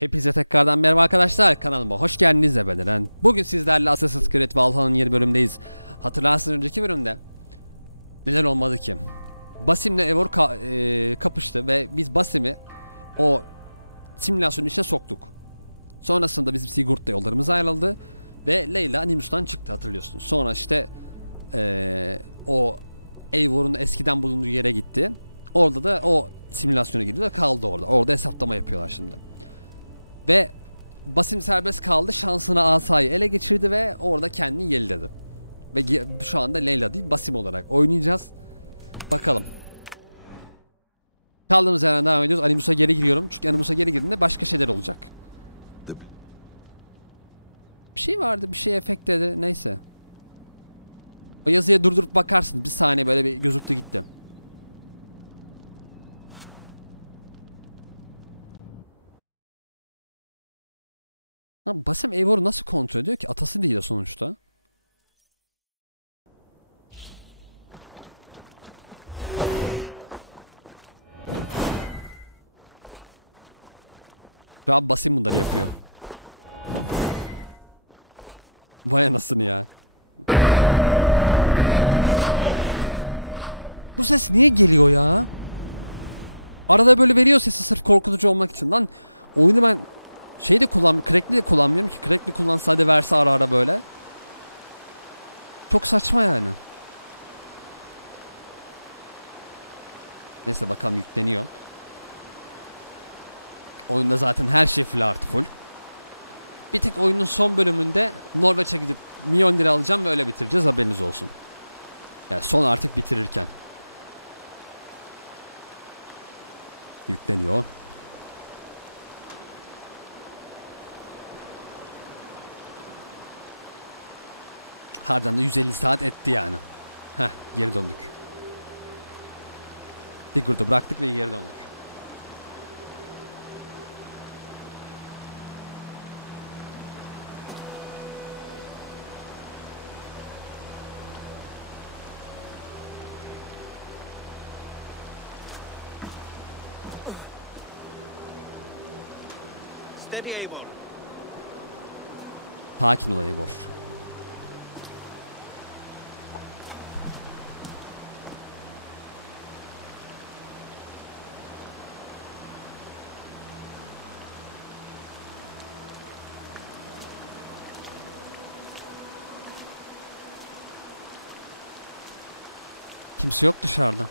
Hepinize tekrardan merhaba arkadaşlar, kanalıma hoş geldiniz ebeden. Bugün sizlerle Assassin's Creed Valhalla'nın yeni bölümdeyiz. Hatırlarsınız önceki bölümde neler olmadı ki? Basim'le Eivor kapıştı ve biz Basim'i o simülasyonun içine soktuk. Sonrasında bizim Sigurd'la yollarımız ayrıldı ve Leyla Animus'tan çıktı, hatırlıyorsunuz. Sonra işte o Eivor'un eskiden bulunduğu yere gitti. Orada da o simülasyona girdi ve kaldı orada. Orada hesaplama yapıyorlar şimdi. Ve Basim serbest kaldı, şansına asayı ele geçirdi ve orada kendini yeniledi. Ve şu anda Leyla değil Basim olarak oynayacağız. Bakalım. Kaldığımız yerden devam ediyoruz. Animus'a geri giriyorum. Çünkü Animus'a geri girdiğinde başka şeyler olacak. Bir şey vardı, bir şey efekt dedi. Neyse. O yazıya durdurup bakarsın. Bir saniye böyle bir gözüktü gitti. Basim Eivor'u nasıl kontrol ediyor ki? Atası değil o sonuçta. Şu an Basim bunları yapıyor. Vay anasını ya. Bu ses niye geliyor ya? Arada böyle veriyor sesi sırf korkutucu olmak için. Lan oyunu ben crackli de kullanmıyorum ki. Crackli kullansa hadi verse ara ara böyle. Çok saçma yani. Neyse bakalım, yükleniyor. Oyunda zaten her şey full artı full. Bir tek oyunun son bölümünde Norveç'e gidip milyon lira alacağım ve öyle bitireceğiz, haberiniz olsun. Yani son artık bitirirken. Yükleniyor. Harbiden de 150 saat etti yani. Heh, geri döndük. Sigurd'u bıraktık ve geri döndük. Steady, Eivor. Sakin ol Eivor. Kimse yok dışarıda.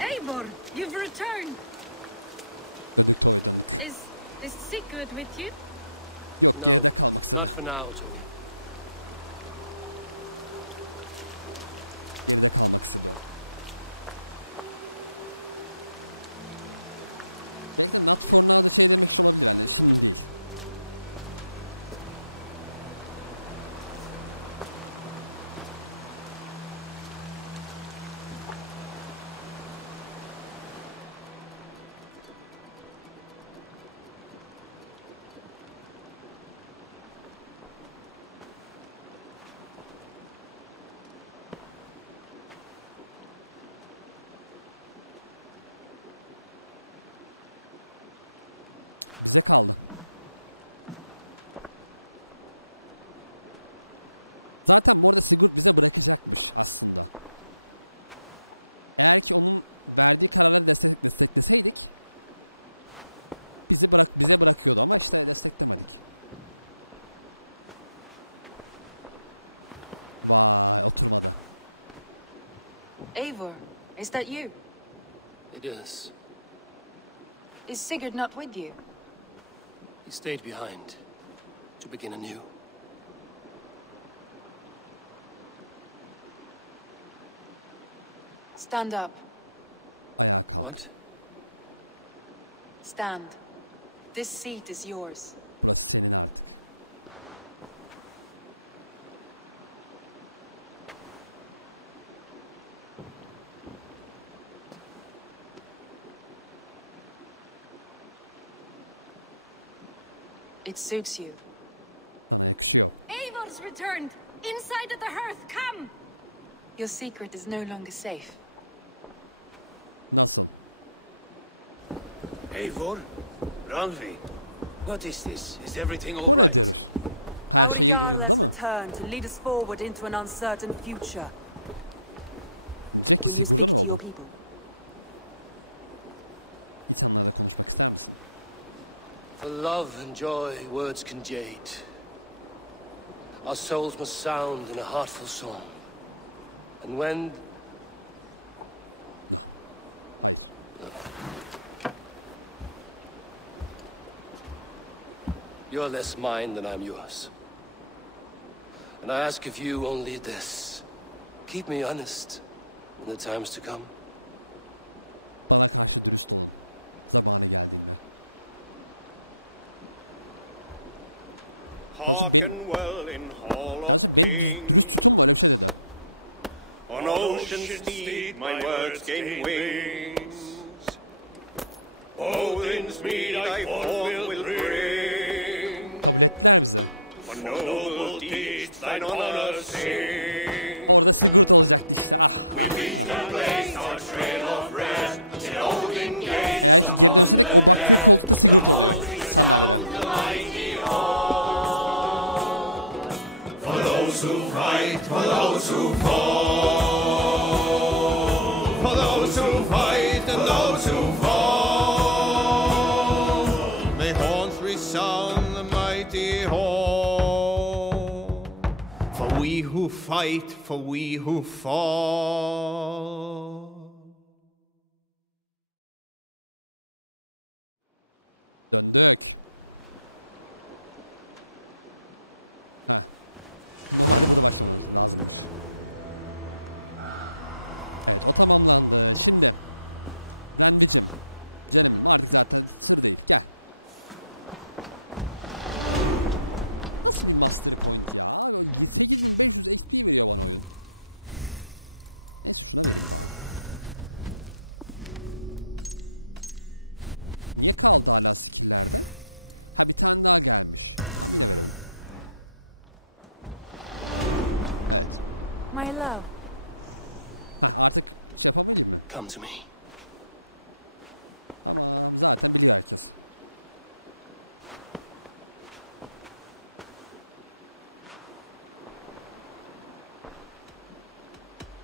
Eivor, you've returned. Döndük Toy'a döndük. Is Sigurd with you? Yok, geride kalmak istedi. Not for now. Geride kalmak istedi o. Belki de not for now'da şey demek için olabilir, hani şimdi değil. Bize kaldı. Zaten bu arada Sigurd bize bırakacakmış aslında. Eğer ki onun verdiği kararları destekleseydik bize bırakıyordu ama işte desteklemedik. Vay, oturmadı. Eivor, is that you? It is. Is Sigurd not with you? He stayed behind to begin anew. Stand up. Ayağa kalk. What? Stand. This seat is yours. Burası senin artık. It suits you. Sana yakışıyor. Eivur's returned. Inside at the hearth, come. Your secret is no longer safe. Nasıl? Eivor? Randvi? What is this? Is everything all Bu right? nedir? Her şeyi yolunda mı? Jackie Sigurd'a ne oldu? İnsanlarla konuşmak ister misin? For love and joy, words can jade. Our souls must sound in a heartful song. And when... No. Hayır. You're less mine than I'm yours. And I ask of you only this. Keep me honest in the times to come. Bana karşı dürüst olun. Zamanı geldiğinde. Nasıl ben... Nasıl ben dürüst tutun mu? Öyle bir şey dedi. Kabul ettiler bize. Orada Sigurd olacaktı işte. Ah. Eğer ki geri dönseydik o baktığı koltukta Sigurd oluyor sandalyeden. Fight for we who fall. Döndük. Ha. Normalde burada başlamamız lazımmış. Evet, o tamamlandı. Şimdi Renvicim, canımım artık zaten sır değil. Gel. Nasıl bir mastery point ya? 8500 XP veriyor bana oyun. Neyse şuna vereyim bari. Niye kaldı hala skill'lerde? Ha bir tane daha gelmiş. Tamam yine verelim. Evet. My love. Ha artık şey yapamayayım mı? Come to me. Tamam zaten biliyor herkes.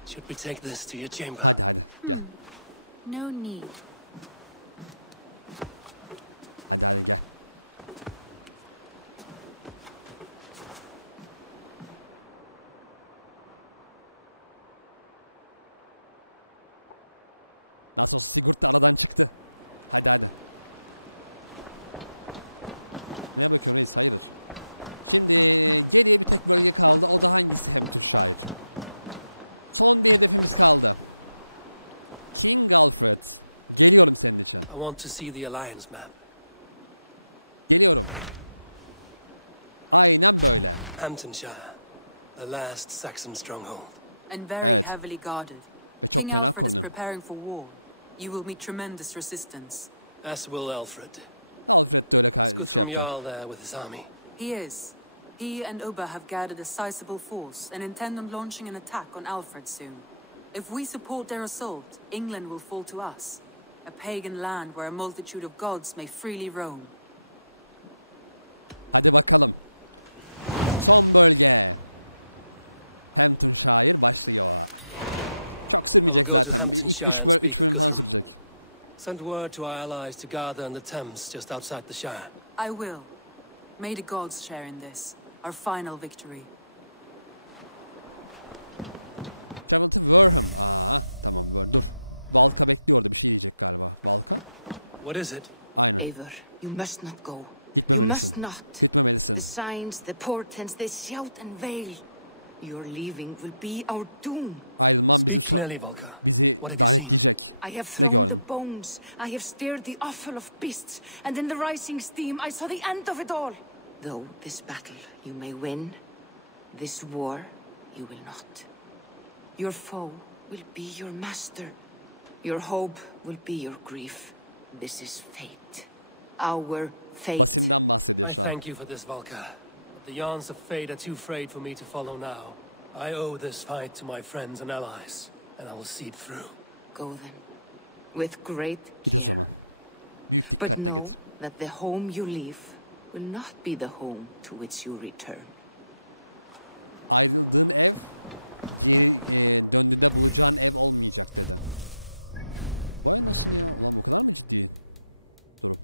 Should we take this to your chamber? Hadi gel. No need. Hadi gel. Nasıl olsa Sigurd da aradan çıktı. Hadi. Ne bakıyorsun reis? Hayırdır? Şimdi geriye bir tek bölge kaldı. O da hangisi? HAMTUNSCIRE. Son bir hedefimiz kaldı. King Alfred. Geliyorum senin için. I want to see the alliance map. Geliyorum. Aynen böyle. HAMTUNSCIRE, the last Saxon stronghold. And very Evet. heavily guarded. Ve çok King fena Alfred is korunuyor. preparing for war. You will meet tremendous resistance. As will Alfred. Alfred de öyle Good şey from yapacak. Jarl there with his army. He is. He and Oba have gathered a sizable force and intend on launching an attack on Alfred soon. If we support their assault, England will fall to us. A pagan land where a multitude of gods may freely roam. Hadi bakalım. Son bölge. HAMTUNSCIRE başlıyor. Çok sürmeyecek zaten. Bir 3 bölüm falan sürecek. Send word to our allies to gather in the Thames just outside the Shire. I will. May the gods share in this, our final victory. Travel to Warham. Tamam dur. Valka bekliyor orada bir şey diyecek galiba. Valka? What is it? Aynen. Eivor, you must not go. Gitmemelisin. You must not. Gitmemelisin. The signs, the portents, they shout and wail. Your leaving will be our doom. Ayrılman Speak clearly, Valka. bizi What have you lanetleyecek. I have Ne thrown gördün? the bones. I have stirred the offal of beasts, and in the rising steam I saw the end of it all. Though this battle you may win, this war you will not. Your foe will be your master. Your hope will be your grief. This is fate. Our fate. Basim'den bahsediyor I şu an. thank you for this, Valka. The yarns of fate are too frayed for me to follow now. I owe this fight to my friends and allies, and I will see it through. Go then. With great Git o zaman. Büyük but dikkatle know git. that the home you leave will not be the home to which you return. Ayrıldığın ev geri döndüğünde bulacağın ev olmayacak dedi. Vay nasıl ya? Ulan bu kadar mı ciddi durum?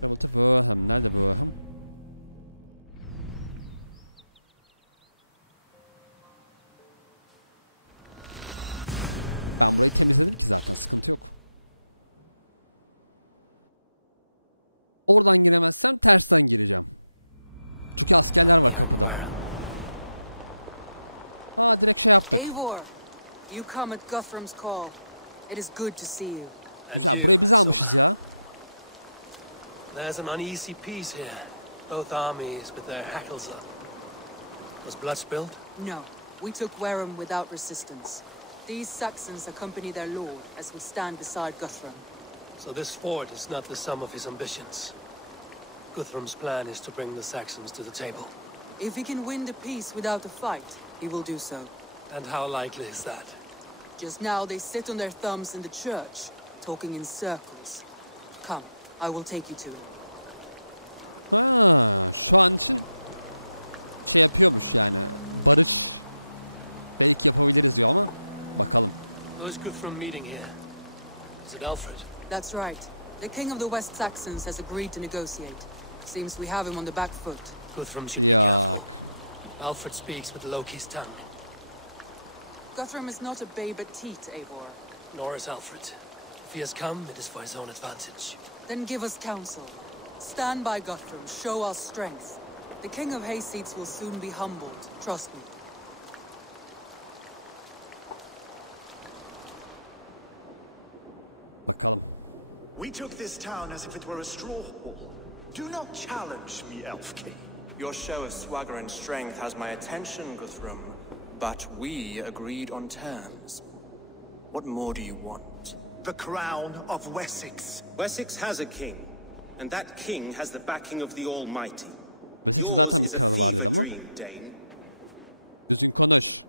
Travel to Bölüm. Nerede Bölüm? Ben burayı temizledim ki zaten, sıkıntı yok. Oradan giremezsem tersten gireceğim. Çünkü askerler var kapıda. Ha, direkt şey yaptık. Eivor, you come at Guthrum's call. It is good to see you. Güzel, burayı biz almışız ya. There's an uneasy peace here. Both armies with their hackles up. Was blood spilled? No, we took Wareham without resistance. These Saxons accompany their lord as we stand beside Guthrum. So this fort is not the sum of his ambitions. Guthrum's plan is to bring the Saxons to the table. If he can win the peace without a fight, he will do so. And how likely is that? Just now they sit on their thumbs in the church, talking in circles. Come, I will take you to him. Ha, şu an için şey yapıyormuş yani, barış belki yapabiliriz diyor ama bakalım. Who's Guthrum meeting here? Is it Alfred? That's right. The king of the West Saxons has agreed to negotiate. Seems we have him on the back foot. Guthrum should be Yak. careful. Alfred speaks with Loki's tongue. Guthrum is not a babe at teat, Eivor. Nor is Alfred. If he has come, it is for his own advantage. Then give us counsel. Stand by Guthrum, show our strength. The king of Hayseeds will soon be humbled, trust me. Bakalım. We took this town as if it were a straw hall. Do not challenge me, Elf King. Your show of swagger and strength has my attention, Guthrum. But we agreed on terms. What more do you want? The crown of Wessex. Wessex has a king, and that king has the backing of the Almighty. Wessex'in zaten bir kralı var dedi ama. Düzgün konuş.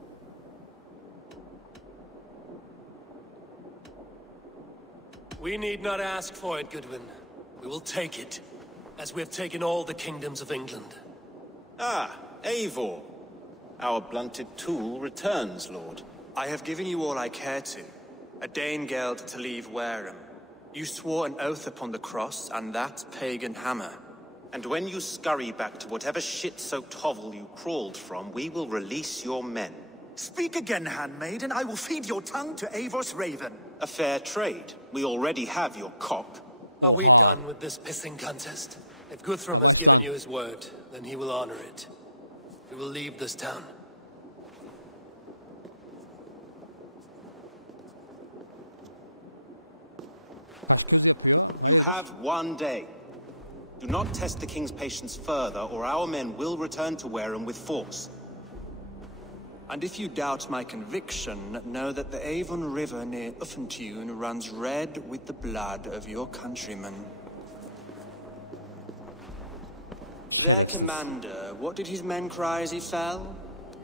We need not ask for it, Goodwin. We will take it, as we have taken all the kingdoms of England. Ah, Eivor. Our blunted tool returns, Lord. I have given you all I care to. A Danegeld to leave Wareham. You swore an oath upon the cross, and that pagan hammer. And when you scurry back to whatever shit-soaked hovel you crawled from, we will release your men. Speak again, handmaid, and I will feed your tongue to Eivor's raven. A fair trade. We already have your cock. Are we Oha. done with this pissing contest? If Guthrum Yavaş has given lan. you his word, then he will honor it. We will leave this town. Kaş göz yapıyor. You Hayırdır? have one day. Do not test the king's patience further, or our men will return to Wareham with force. And if you doubt my conviction, know that the Avon River near Uffentune runs red with the blood of your countrymen. Their Şerefsiz. commander, what did his men cry as he fell?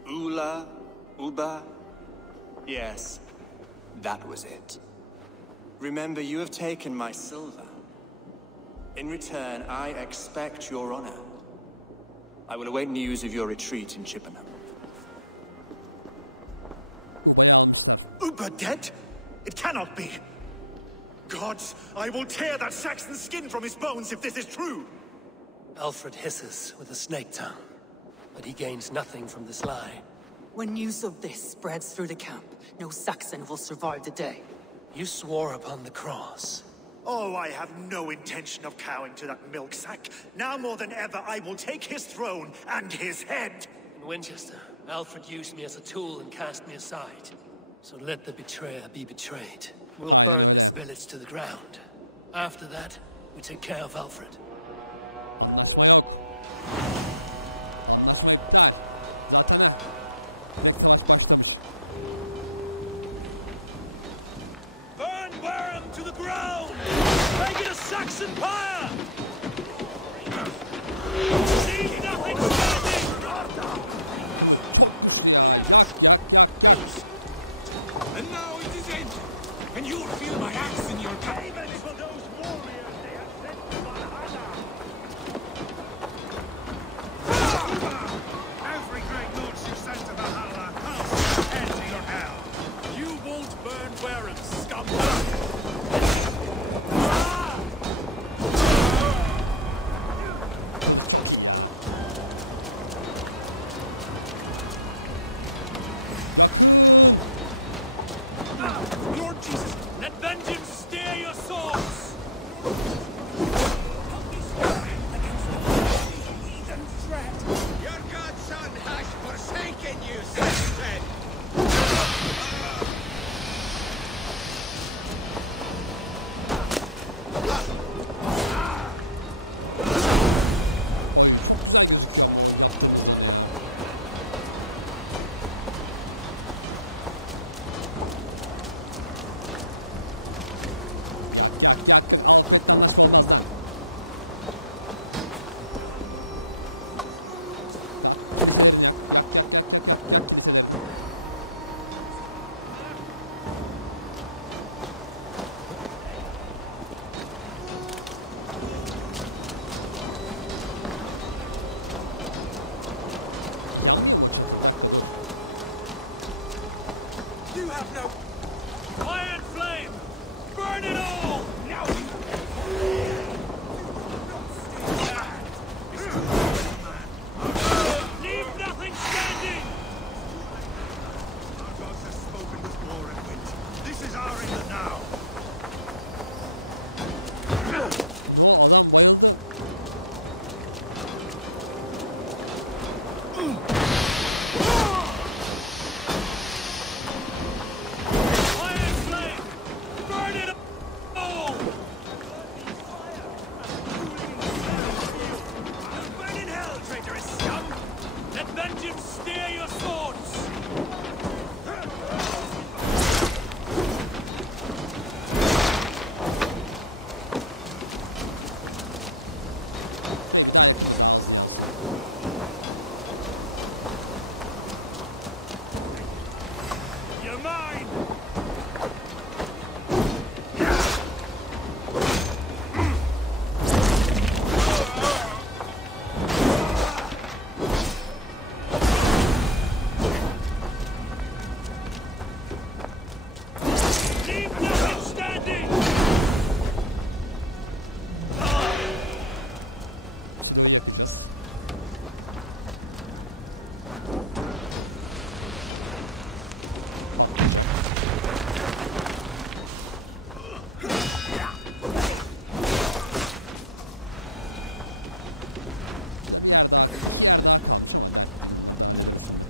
Ula, Uba? Yes, that was it. Remember, you have taken my silver. In return, I expect your honor. I will await news of your retreat in Chippenham. Uba'yı almışlar. Uber dead? It cannot be. Gods, I will tear that Saxon's skin from his bones if this is true. Alfred hisses with a snake tongue, but he gains nothing from this lie. When news of this spreads through the camp, no Saxon will survive the day. You swore upon the cross. Oh, I have no intention of cowing to that milk sack. Now more than ever, I will take his throne and his head. In Winchester, Alfred used me as a tool and cast me aside. So let the betrayer be betrayed. We'll Aynen burn öyle. this village to the ground. After that, we take care of Alfred. Anlaşma yok. Anlaşma iptal. Zaten ha. Direkt savaş başlamış. Burn Wareham to the ground! Make it a Saxon pyre! kılıç çok güçlü ya. Yak yak yak yak. Kılıç çok iyi ya. Yakın. Oy çok güzel gözüküyor ama o yaptığımız onu ya. Yak yak yak yak. Alfred'le anlaşma olmaz lan. Yak kiliselerini yak. Yak yak yak yak yak yak kiliselerini. Yanmıyor mu o çatı? Bir dakika dur. No, adam bayıldı. Şuraya bir daha yakın mı? Daha hızlı yansın. Silo'yu yakacağız. Patlayacak. Bir yer daha, 2 yer daha kalmış ama dert değil, onları da hallederiz şimdi.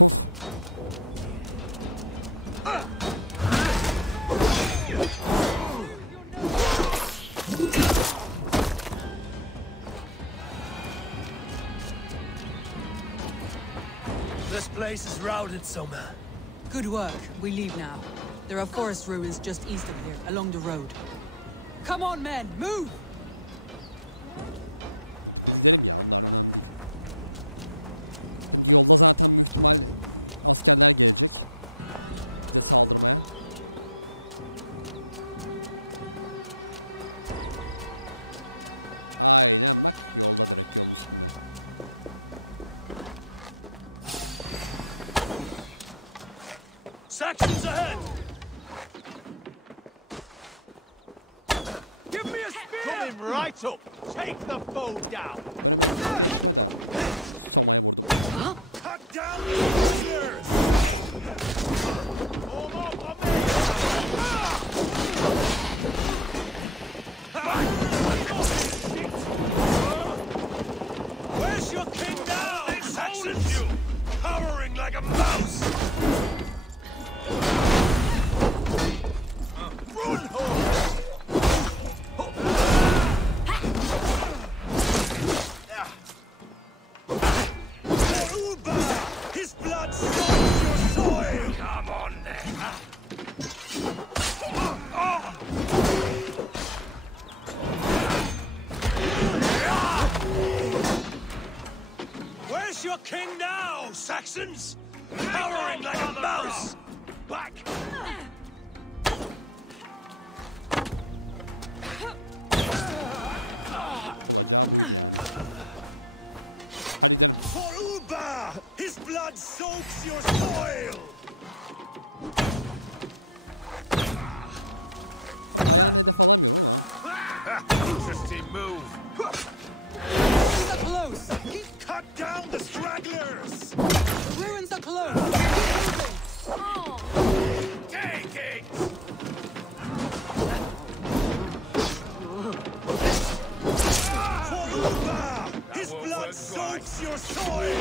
Puf. This place is routed, Soma. Good work. We leave now. There are forest ruins just east of the road. Come on, men, move! Biz gidelim ya, onlar önemli değil. Şimdi yolda zaten büyük ihtimal askerler gelecek bize saldırmaya. Aynen bak, yolda, direkt yolun üstünde. Saxons ahead! Right up. Take the foe down. Önüme geçme de Soma'ya vurdum. like a mouse. Run, horse. His blood soaks your soil! Come on then. Where's your king now, Saxons? Cowering like a mouse! Back! Olacağı buydu yani. Hadi gidelim. His blood soaks your soil. Ayağını hedef alamıyorum ama. Interesting move. Cut down the stragglers. The ruins are close. Take it. His blood soaks your soil.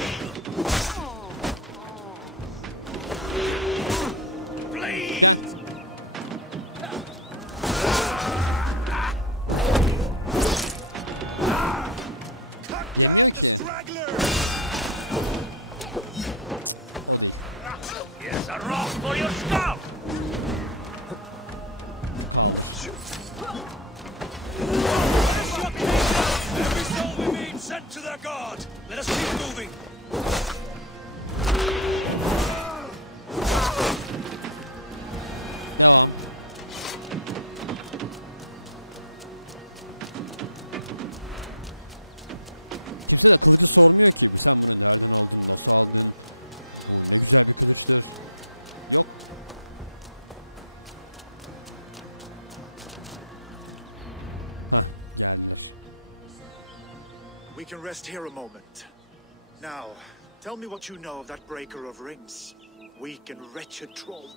Gel. Yemiyor ki. O değil. Kaldır. Devam. Kimse de kılıcı sormuyor ki. Sen bunu nereden aldın, nasıl aldın? Bu ne güzel bir kılıçtır. Yok. Hah, geldiler. We can rest here a moment. Now, tell me what you know of that breaker of rings. Weak and wretched troll.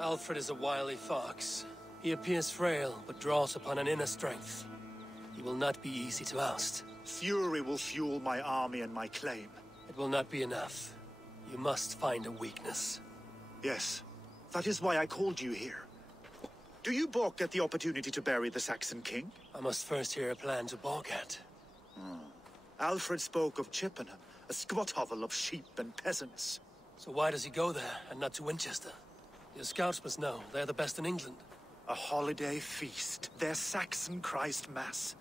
Alfred is a wily fox. He appears frail, but draws upon an inner strength. He will not be easy to oust. Fury will fuel my army and my claim. It will not be enough. You must find a weakness. Yes, that is why I called you here. Do you balk at the opportunity to bury the Saxon king? I must first hear a plan to balk at. Alfred spoke of Chippenham, a squat hovel of sheep and peasants. So why does he go there and not to Winchester? Your scouts must know. They're the best in England. A holiday feast, their Saxon Christ Mass.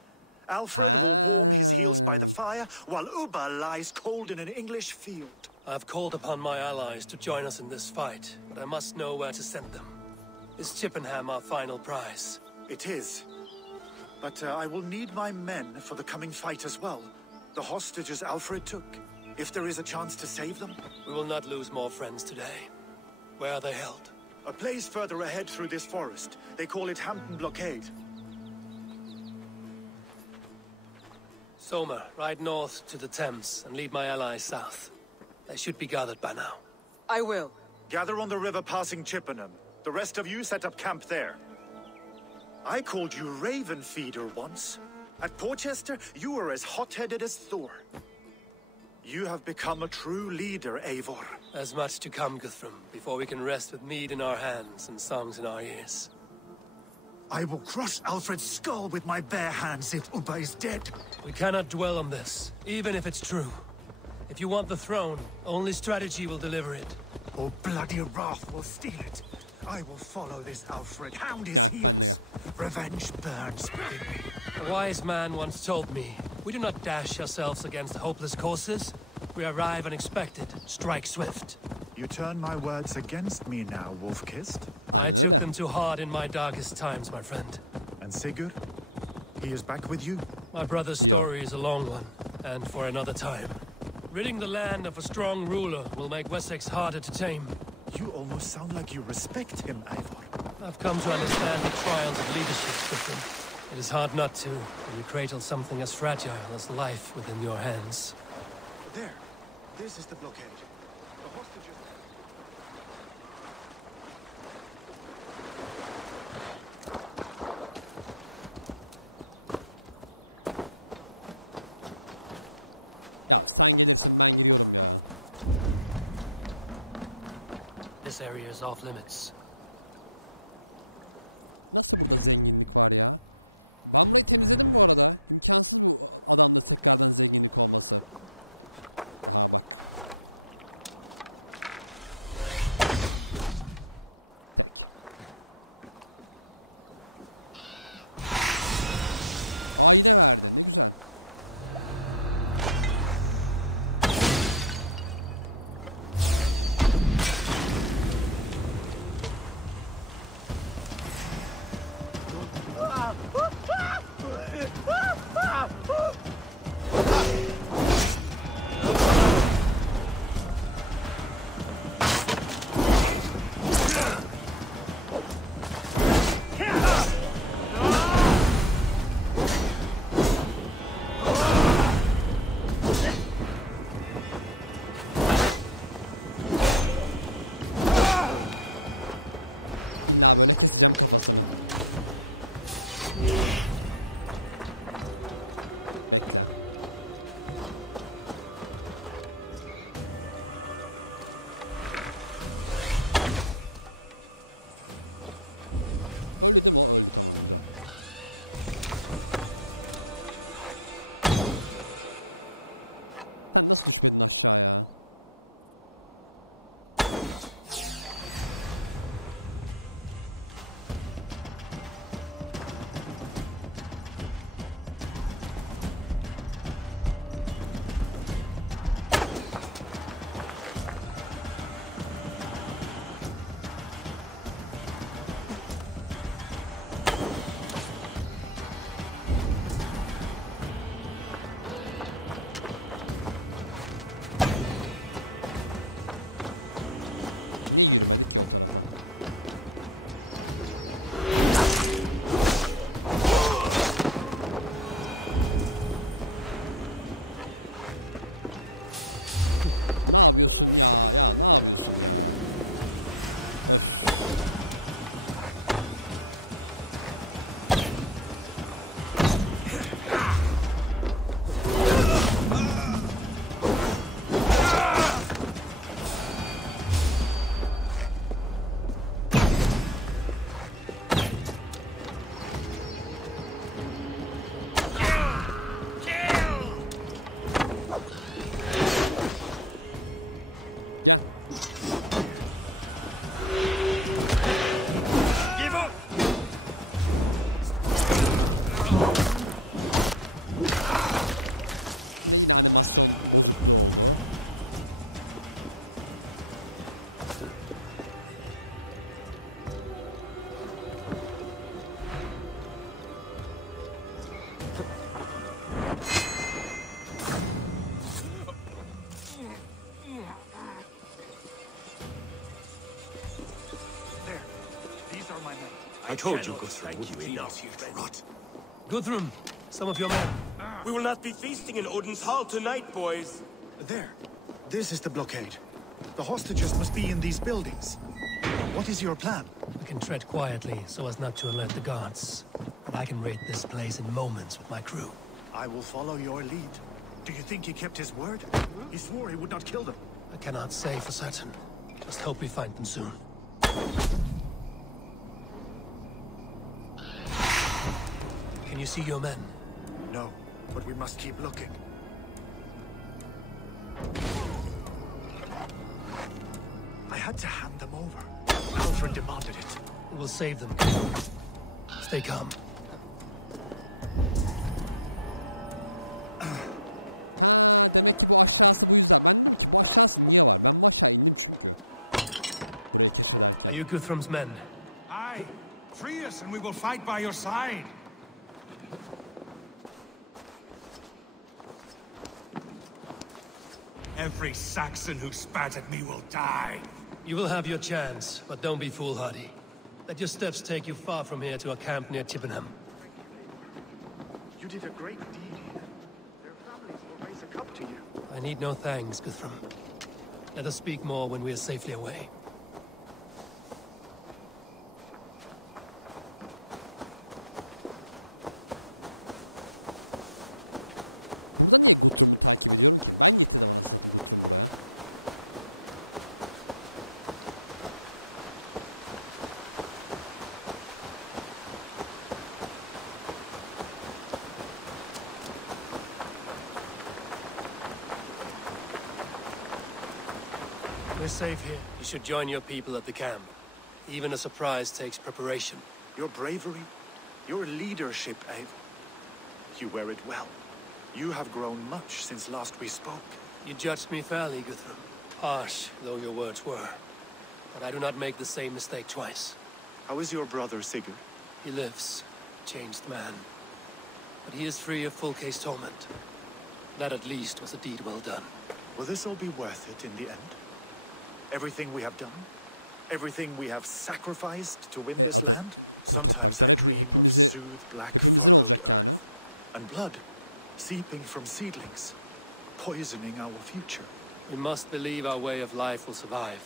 Alfred will warm his heels by the fire, while Uba lies cold in an English field. I've called upon my allies to join us in this fight, but I must know where to send them. Is Chippenham our final prize? It is. But I will need my men for the coming fight as well. The hostages Alfred took. If there is a chance to save them. We will not lose more friends today. Where are they held? A place further ahead through this forest. They call it Hampton Blockade. Soma, ride north to the Thames and lead my allies south. They should be gathered by now. I will. Gather on the river passing Chippenham. The rest of you set up camp there. I called you Raven Feeder once. At Porchester, you were as hot-headed as Thor. You have become a true leader, Eivor. There's much to come, Guthrum, before we can rest with mead in our hands and songs in our ears. I will crush Alfred's skull with my bare hands if Ubba is dead. We cannot dwell on this, even if it's true. If you want the throne, only strategy will deliver it. Or bloody wrath will steal it. I will follow this Alfred, hound his heels. Revenge burns within me. A wise man once told me, we do not dash ourselves against hopeless courses. We arrive unexpected, strike swift. You turn my words against me now, Wolf-Kissed. I took them too hard in my darkest times, my friend. And Sigurd? He is back with you? My brother's story is a long one, and for another time. Ridding the land of a strong ruler will make Wessex harder to tame. You almost sound like you respect him, Eivor. I've come to understand the trials of leadership, Guthrum. It is hard not to, when you cradle something as fragile as life within your hands. There. This is the blockade. Ya sen gelirsin ben giriyorum ya. This area is off limits. Nasıl burada zenginlik var ya? Ben burayı temizledim bu arada. İmkansız bu adamda tekrardan zenginlik olması. Daha bak. Tek. Aa, yine verdi. Ne güzel. İlla böyle keseceğim kafasını. Bekle. Öldü değil mi o? Öldü, tamam, güzel. Sen nasıl düşmedin aşağıya? Niye yürümedik ki o tarafa? Ne yapıyorsun ya? Ya ne yapıyorsun ya? Öf. Gel. Yine animasyon bozukluğu oldu. I told you, Guthrum wouldn't leave us here to rot. Guthrum, some of your men. We will not be feasting in Odin's hall tonight, boys. There. This is the blockade. The hostages must be in these buildings. What is your plan? We can tread quietly so as not to alert the guards. But I can raid this place in moments with my crew. I will follow your lead. Do you think he kept his word? He swore he would not kill them. I cannot say for certain. Just hope we find them soon. Can you see your men? No, but we must keep looking. I had to hand them over. Alfred demanded it. We will save them. Stay calm. Ha, demek ki bu aşağısı bu yüzden. Ben dedim ki bu aşağısı niye var? Ben bu aşağı indim çünkü. Burayı keşfederken. You Guthrum's men. Aye. Free us and we will fight by your side. Every Saxon who spat at me. Aye. You will have your chance, but don't be foolhardy. Let your steps take you far from here to a camp near Chippenham. You did a great deed here. Their families will raise a cup to you. I need no thanks, Guthrum. Let us speak more when we are safely away. Burada niye Guthrum'u takip ediyorum ki? Ben getirdim anasını satayım Guthrum buraya. We're safe here. You should join your people at the camp. Even a surprise takes preparation. Your bravery, your leadership, you wear it well. You have grown much since last we spoke. You judged me fairly, Guthrum. Harsh, though your words were. But I do not make the same mistake twice. How is your brother, Sigurd? He lives, a changed man. But he is free of full case torment. That at least was a deed well done. Will this all be worth it in the end? Everything we have done? Everything we have sacrificed to win this Ada land? topraklar hepimizin olacak yani. And blood seeping from seedlings, poisoning our future. We must believe our way of life will survive.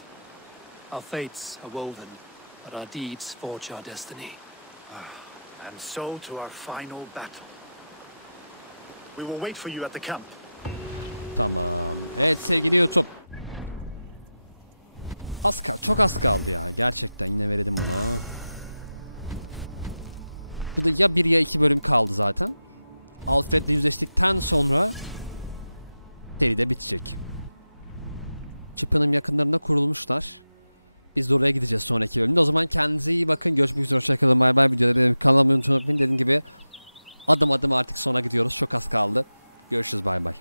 Our fates are woven, but our deeds forge our destiny. And so to our final battle. We will wait for you at the camp. Tamam. Evet sevgili YouTube. Çok az kaldı ya. Gerçekten yine verelim buna. Burada ya bir ya iki bölüm kaldı zaten. Alfred'le yüzleştikten sonra seri de bitecek. Çıpının yakınlarında kurulmuşlar. Biz de oraya gideceğiz sonraki bölümde. O zaman kendinize iyi bakın. Görüşmek üzere. Hoşçakalın. Bay bay. Videoda benim kanalıma unutmayın. Dediğim gibi adım adım artık sona gidiyoruz. Çok az kaldı. Görüşürüz. Bay bay.